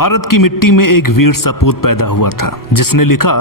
भारत की मिट्टी में एक वीर सपूत पैदा हुआ था जिसने लिखा,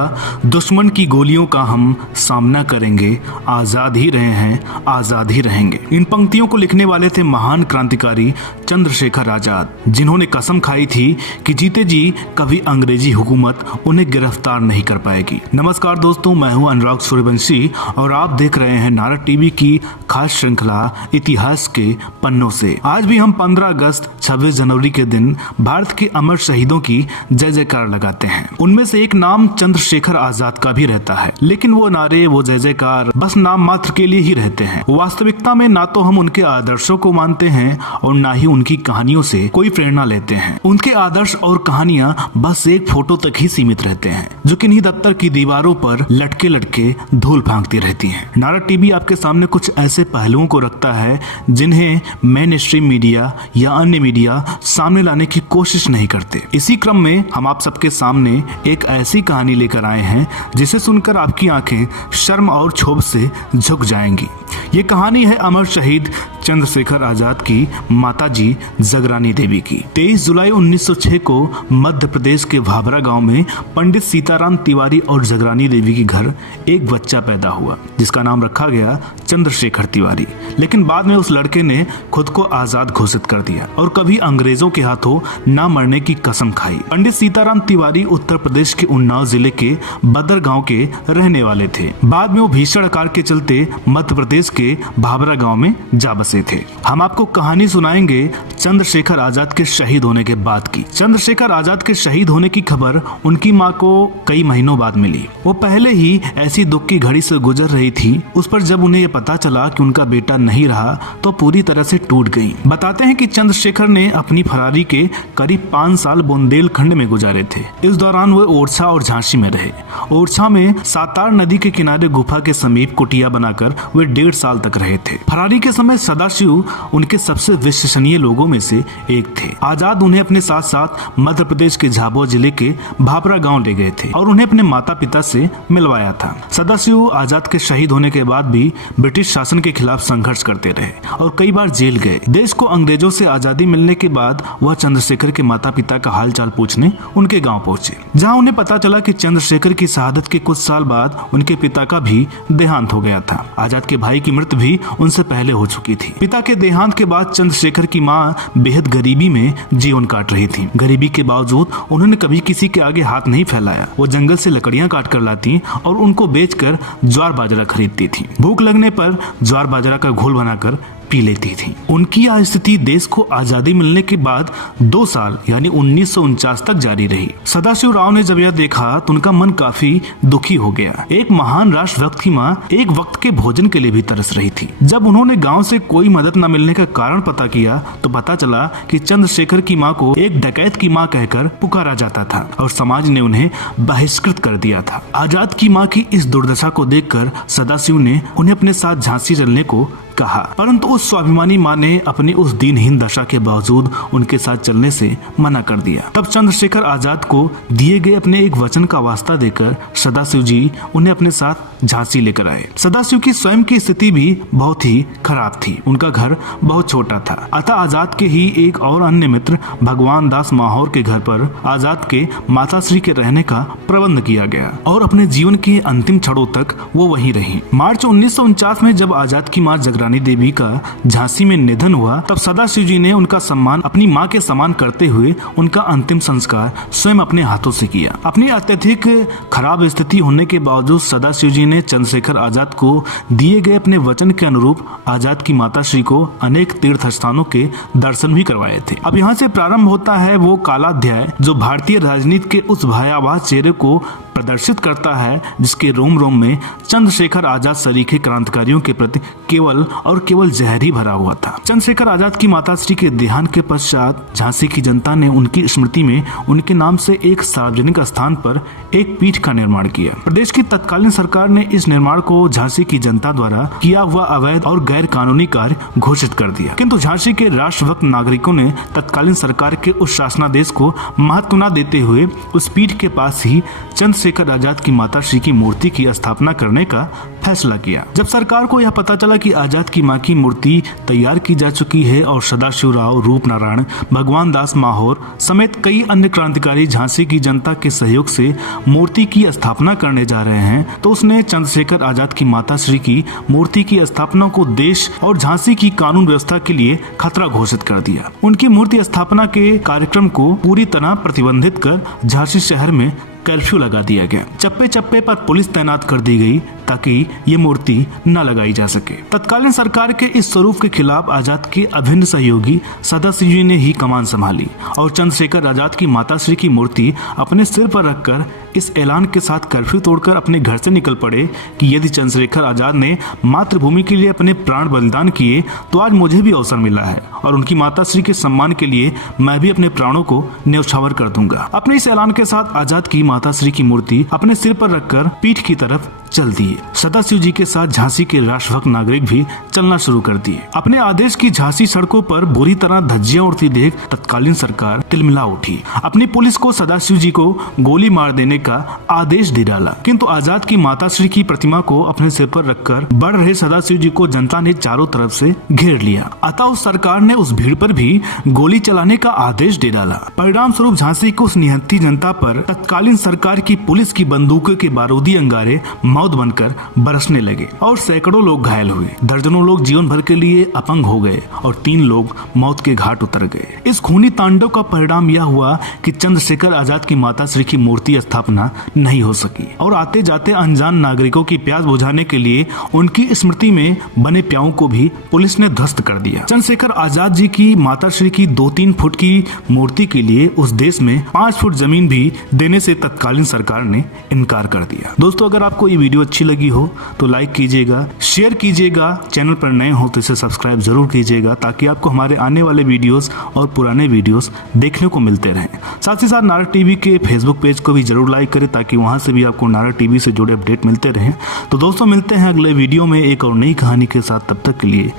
दुश्मन की गोलियों का हम सामना करेंगे, आजाद ही रहे हैं, आजाद ही रहेंगे। इन पंक्तियों को लिखने वाले थे महान क्रांतिकारी चंद्रशेखर आजाद, जिन्होंने कसम खाई थी कि जीते जी कभी अंग्रेजी हुकूमत उन्हें गिरफ्तार नहीं कर पाएगी। नमस्कार दोस्तों, मैं हूं अनुराग सूर्यवंशी और आप देख रहे हैं नारद टीवी की खास श्रृंखला इतिहास के पन्नों से। आज भी हम 15 अगस्त 26 जनवरी के दिन भारत के अमर शहीदों की जय जयकार लगाते हैं। उनमें से एक नाम चंद्रशेखर आजाद का भी रहता है, लेकिन वो नारे, वो जय जयकार बस नाम मात्र के लिए ही रहते हैं। वास्तविकता में ना तो हम उनके आदर्शों को मानते हैं और ना ही उनकी कहानियों से कोई प्रेरणा लेते हैं। उनके आदर्श और कहानियां बस एक फोटो तक ही सीमित रहते हैं, जो किन्हीं दफ्तर की दीवारों पर लटके लटके धूल फांकती रहती हैं। नारद टीवी आपके सामने कुछ ऐसे पहलुओं को रखता है जिन्हें मेन स्ट्रीम मीडिया या अन्य मीडिया सामने लाने की कोशिश नहीं करते। इसी क्रम में हम आप सबके सामने एक ऐसी कहानी लेकर आए हैं जिसे सुनकर आपकी आंखें शर्म और क्षोभ से झुक जाएंगी। ये कहानी है अमर शहीद चंद्रशेखर आजाद की माताजी जगरानी देवी की। 23 जुलाई 1906 को मध्य प्रदेश के भाभरा गांव में पंडित सीताराम तिवारी और जगरानी देवी के घर एक बच्चा पैदा हुआ जिसका नाम रखा गया चंद्रशेखर तिवारी। लेकिन बाद में उस लड़के ने खुद को आजाद घोषित कर दिया और कभी अंग्रेजों के हाथों ना मरने की कसम खाई। पंडित सीताराम तिवारी उत्तर प्रदेश के उन्नाव जिले के बदर गांव के रहने वाले थे। बाद में वो भीषण अकाल के चलते मध्य प्रदेश के भाभरा गांव में जा बसे थे। हम आपको कहानी सुनाएंगे चंद्रशेखर आजाद के शहीद होने के बाद की। चंद्रशेखर आजाद के शहीद होने की खबर उनकी मां को कई महीनों बाद मिली। वो पहले ही ऐसी दुख की घड़ी से गुजर रही थी। उस पर जब उन्हें यह पता चला कि उनका बेटा नहीं रहा तो पूरी तरह से टूट गई। बताते हैं कि चंद्रशेखर ने अपनी फरारी के करीब 5 साल बुंदेलखंड में गुजारे थे। इस दौरान वे ओरछा और झांसी में रहे। ओरछा में सातार नदी के किनारे गुफा के समीप कुटिया बनाकर वे 1.5 साल तक रहे थे। फरारी के समय सदाशिव उनके सबसे विश्वसनीय लोगों में से एक थे। आजाद उन्हें अपने साथ साथ मध्य प्रदेश के झाबुआ जिले के भाभरा गांव ले गए थे और उन्हें अपने माता पिता से मिलवाया था। सदाशिव आजाद के शहीद होने के बाद भी ब्रिटिश शासन के खिलाफ संघर्ष करते रहे और कई बार जेल गए। देश को अंग्रेजों से आजादी मिलने के बाद वह चंद्रशेखर के माता पिता का हालचाल पूछने उनके गांव पहुंचे, जहां उन्हें पता चला कि चंद्रशेखर की शहादत के कुछ साल बाद उनके पिता का भी देहांत हो गया था। आजाद के भाई की मृत्यु भी उनसे पहले हो चुकी थी। पिता के देहांत के बाद चंद्रशेखर की मां बेहद गरीबी में जीवन काट रही थी। गरीबी के बावजूद उन्होंने कभी किसी के आगे हाथ नहीं फैलाया। वो जंगल से लकड़ियां काट कर लाती और उनको बेचकर ज्वार बाजरा खरीदती थी। भूख लगने पर ज्वार बाजरा का घोल बनाकर पी लेती थी। उनकी यह स्थिति देश को आजादी मिलने के बाद 2 साल यानी 1949 तक जारी रही। सदाशिव राव ने जब यह देखा तो उनका मन काफी दुखी हो गया। एक महान राष्ट्रभक्त की मां एक वक्त के भोजन के लिए भी तरस रही थी। जब उन्होंने गांव से कोई मदद न मिलने का कारण पता किया तो पता चला कि चंद्रशेखर की मां को एक डकैत की मां कहकर पुकारा जाता था और समाज ने उन्हें बहिष्कृत कर दिया था। आजाद की मां की इस दुर्दशा को देखकर सदाशिव ने उन्हें अपने साथ झांसी चलने को कहा, परंतु उस स्वाभिमानी मां ने अपनी उस दीनहीन दशा के बावजूद उनके साथ चलने से मना कर दिया। तब चंद्रशेखर आजाद को दिए गए अपने एक वचन का वास्ता देकर सदाशिव जी उन्हें अपने साथ झांसी लेकर आए। सदाशिव की स्वयं की स्थिति भी बहुत ही खराब थी। उनका घर बहुत छोटा था, अतः आजाद के ही एक और अन्य मित्र भगवान दास माहौर के घर पर आजाद के माताश्री के रहने का प्रबंध किया गया और अपने जीवन के अंतिम क्षणों तक वो वहीं रही। मार्च 1949 में जब आजाद की मां जगरानी देवी का झांसी में निधन हुआ तब सदाशिव जी ने उनका सम्मान अपनी मां के समान करते हुए उनका अंतिम संस्कार स्वयं अपने हाथों से किया। अपनी अत्यधिक खराब स्थिति होने के बावजूद सदाशिव जी ने चंद्रशेखर आजाद को दिए गए अपने वचन के अनुरूप आजाद की माताश्री को अनेक तीर्थ स्थानों के दर्शन भी करवाए थे। अब यहाँ से प्रारंभ होता है वो काला अध्याय जो भारतीय राजनीति के उस भयावह चेहरे को प्रदर्शित करता है जिसके रोम रोम में चंद्रशेखर आजाद सरीखे क्रांतिकारियों के प्रति केवल और केवल जहर ही भरा हुआ था। चंद्रशेखर आजाद की माताश्री के देहांत के पश्चात झांसी की जनता ने उनकी स्मृति में उनके नाम से एक सार्वजनिक स्थान पर एक पीठ का निर्माण किया। प्रदेश की तत्कालीन सरकार ने इस निर्माण को झांसी की जनता द्वारा किया हुआ अवैध और गैर कानूनी कार्य घोषित कर दिया, किंतु झांसी के राष्ट्रभक्त नागरिकों ने तत्कालीन सरकार के उस शासनादेश को महत्व न देते हुए उस पीठ के पास ही चंद्रशेखर आजाद की माताश्री की मूर्ति की स्थापना करने का फैसला किया। जब सरकार को यह पता चला कि आजाद की मां की मूर्ति तैयार की जा चुकी है और सदाशिवराव, रूपनारायण, भगवान दास माहौर समेत कई अन्य क्रांतिकारी झांसी की जनता के सहयोग से मूर्ति की स्थापना करने जा रहे हैं, तो उसने चंद्रशेखर आजाद की माता श्री की मूर्ति की स्थापना को देश और झांसी की कानून व्यवस्था के लिए खतरा घोषित कर दिया। उनकी मूर्ति स्थापना के कार्यक्रम को पूरी तरह प्रतिबंधित कर झांसी शहर में कर्फ्यू लगा दिया गया। चप्पे चप्पे पर पुलिस तैनात कर दी गई ताकि ये मूर्ति न लगाई जा सके। तत्कालीन सरकार के इस स्वरूप के खिलाफ आजाद के अभिन्न सहयोगी सदाशिव जी ने ही कमान संभाली और चंद्रशेखर आजाद की माताश्री की मूर्ति अपने सिर पर रखकर इस ऐलान के साथ कर्फ्यू तोड़कर अपने घर से निकल पड़े कि यदि चंद्रशेखर आजाद ने मातृभूमि के लिए अपने प्राण बलिदान किए तो आज मुझे भी अवसर मिला है और उनकी माताश्री के सम्मान के लिए मैं भी अपने प्राणों को न्यौछावर कर दूंगा। अपने इस ऐलान के साथ आजाद की माताश्री की मूर्ति अपने सिर पर रखकर पीठ की तरफ चल दिए। सदाशिव जी के साथ झांसी के राष्ट्रभक्त नागरिक भी चलना शुरू कर दिए। अपने आदेश की झांसी सड़कों पर बुरी तरह धज्जियां उड़ती देख तत्कालीन सरकार तिलमिला उठी। अपनी पुलिस को सदाशिव जी को गोली मार देने का आदेश दे डाला, किंतु आजाद की माताश्री की प्रतिमा को अपने सिर पर रखकर बढ़ रहे सदाशिव जी को जनता ने चारों तरफ से घेर लिया। अतः उस सरकार ने उस भीड़ पर भी गोली चलाने का आदेश दे डाला। परिणाम स्वरूप झांसी को उस निहत्थी जनता पर तत्कालीन सरकार की पुलिस की बंदूकों के बारूदी अंगारे मौत बनकर बरसने लगे और सैकड़ों लोग घायल हुए। दर्जनों लोग जीवन भर के लिए अपंग हो गए और 3 लोग मौत के घाट उतर गए। इस खूनी तांडव का परिणाम यह हुआ कि चंद्रशेखर आजाद की माताश्री की मूर्ति स्थापना नहीं हो सकी और आते जाते अनजान नागरिकों की प्यास बुझाने के लिए उनकी स्मृति में बने प्याऊ को भी पुलिस ने ध्वस्त कर दिया। चंद्रशेखर आजाद जी की माताश्री की 2-3 फुट की मूर्ति के लिए उस देश में 5 फुट जमीन भी देने से तत्कालीन सरकार ने इनकार कर दिया। दोस्तों, अगर आपको ये वीडियो अच्छी लगी हो तो लाइक कीजिएगा, शेयर कीजिएगा, चैनल पर नए हो तो इसे सब्सक्राइब जरूर कीजिएगा ताकि आपको हमारे आने वाले वीडियोस और पुराने वीडियोस देखने को मिलते रहें। साथ ही साथ नारक टीवी के फेसबुक पेज को भी जरूर लाइक करें ताकि वहां से भी आपको नारक टीवी से जुड़े अपडेट मिलते रहें। तो दोस्तों, मिलते हैं अगले वीडियो में एक और नई कहानी के साथ। तब तक के लिए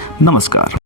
नमस्कार।